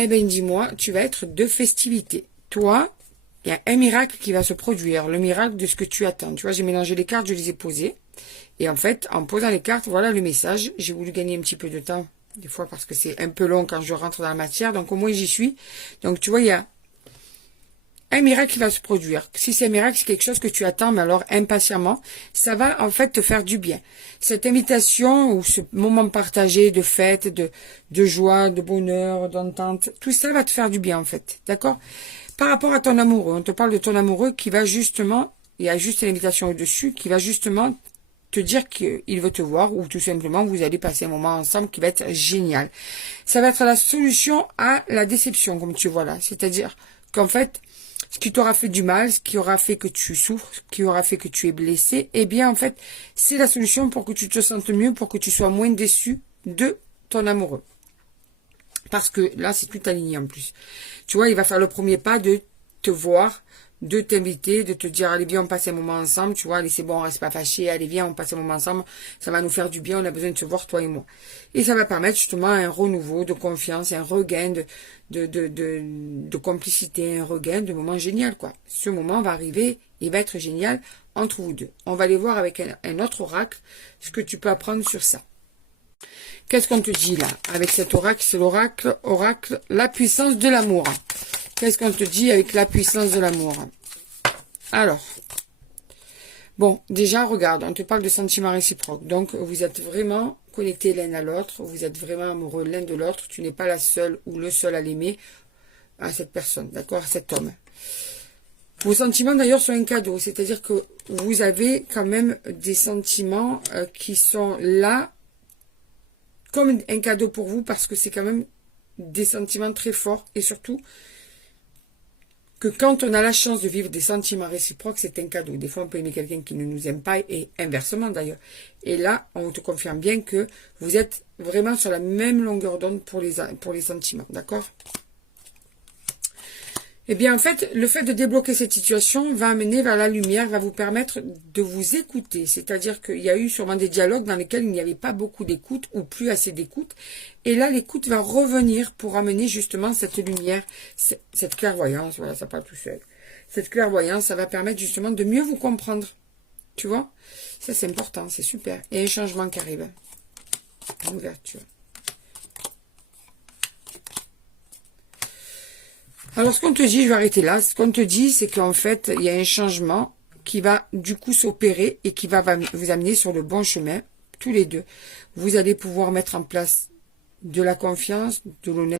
Eh ben, dis-moi, tu vas être de festivité. Toi, il y a un miracle qui va se produire, le miracle de ce que tu attends. Tu vois, j'ai mélangé les cartes, je les ai posées. Et en fait, en posant les cartes, voilà le message. J'ai voulu gagner un petit peu de temps, des fois parce que c'est un peu long quand je rentre dans la matière. Donc au moins j'y suis. Donc tu vois, il y a un miracle qui va se produire. Si c'est un miracle, c'est quelque chose que tu attends, mais alors impatiemment, ça va en fait te faire du bien. Cette invitation ou ce moment partagé de fête, de joie, de bonheur, d'entente, tout ça va te faire du bien en fait. D'accord? Par rapport à ton amoureux, on te parle de ton amoureux qui va justement, il y a juste l'invitation au-dessus, qui va justement te dire qu'il veut te voir ou tout simplement vous allez passer un moment ensemble qui va être génial. Ça va être la solution à la déception, comme tu vois là. C'est-à-dire qu'en fait, ce qui t'aura fait du mal, ce qui aura fait que tu souffres, ce qui aura fait que tu es blessé, eh bien en fait, c'est la solution pour que tu te sentes mieux, pour que tu sois moins déçu de ton amoureux. Parce que là, c'est tout aligné en plus. Tu vois, il va faire le premier pas de te voir, de t'inviter, de te dire, allez, viens, on passe un moment ensemble. Tu vois, allez, c'est bon, on reste pas fâchés. Allez, viens, on passe un moment ensemble. Ça va nous faire du bien. On a besoin de se voir, toi et moi. Et ça va permettre justement un renouveau de confiance, un regain de complicité, un regain de moment génial, quoi. Ce moment va arriver, il va être génial entre vous deux. On va aller voir avec un autre oracle ce que tu peux apprendre sur ça. Qu'est-ce qu'on te dit là? Avec cet oracle, c'est l'oracle, la puissance de l'amour. Qu'est-ce qu'on te dit avec la puissance de l'amour? Alors, bon, déjà, regarde, on te parle de sentiments réciproques. Donc, vous êtes vraiment connectés l'un à l'autre. Vous êtes vraiment amoureux l'un de l'autre. Tu n'es pas la seule ou le seul à l'aimer, à cette personne, d'accord, à cet homme. Vos sentiments, d'ailleurs, sont un cadeau. C'est-à-dire que vous avez quand même des sentiments qui sont là comme un cadeau pour vous parce que c'est quand même des sentiments très forts et surtout que quand on a la chance de vivre des sentiments réciproques, c'est un cadeau. Des fois, on peut aimer quelqu'un qui ne nous aime pas et inversement d'ailleurs. Et là, on te confirme bien que vous êtes vraiment sur la même longueur d'onde pour les sentiments, d'accord? Eh bien, en fait, le fait de débloquer cette situation va amener vers la lumière, va vous permettre de vous écouter. C'est-à-dire qu'il y a eu sûrement des dialogues dans lesquels il n'y avait pas beaucoup d'écoute ou plus assez d'écoute. Et là, l'écoute va revenir pour amener justement cette lumière, cette clairvoyance. Voilà, ça parle tout seul. Cette clairvoyance, ça va permettre justement de mieux vous comprendre. Tu vois? Ça, c'est important, c'est super. Et un changement qui arrive. Une ouverture. Alors, ce qu'on te dit, je vais arrêter là. Ce qu'on te dit, c'est qu'en fait, il y a un changement qui va du coup s'opérer et qui va vous amener sur le bon chemin, tous les deux. Vous allez pouvoir mettre en place de la confiance, de l'honnêteté.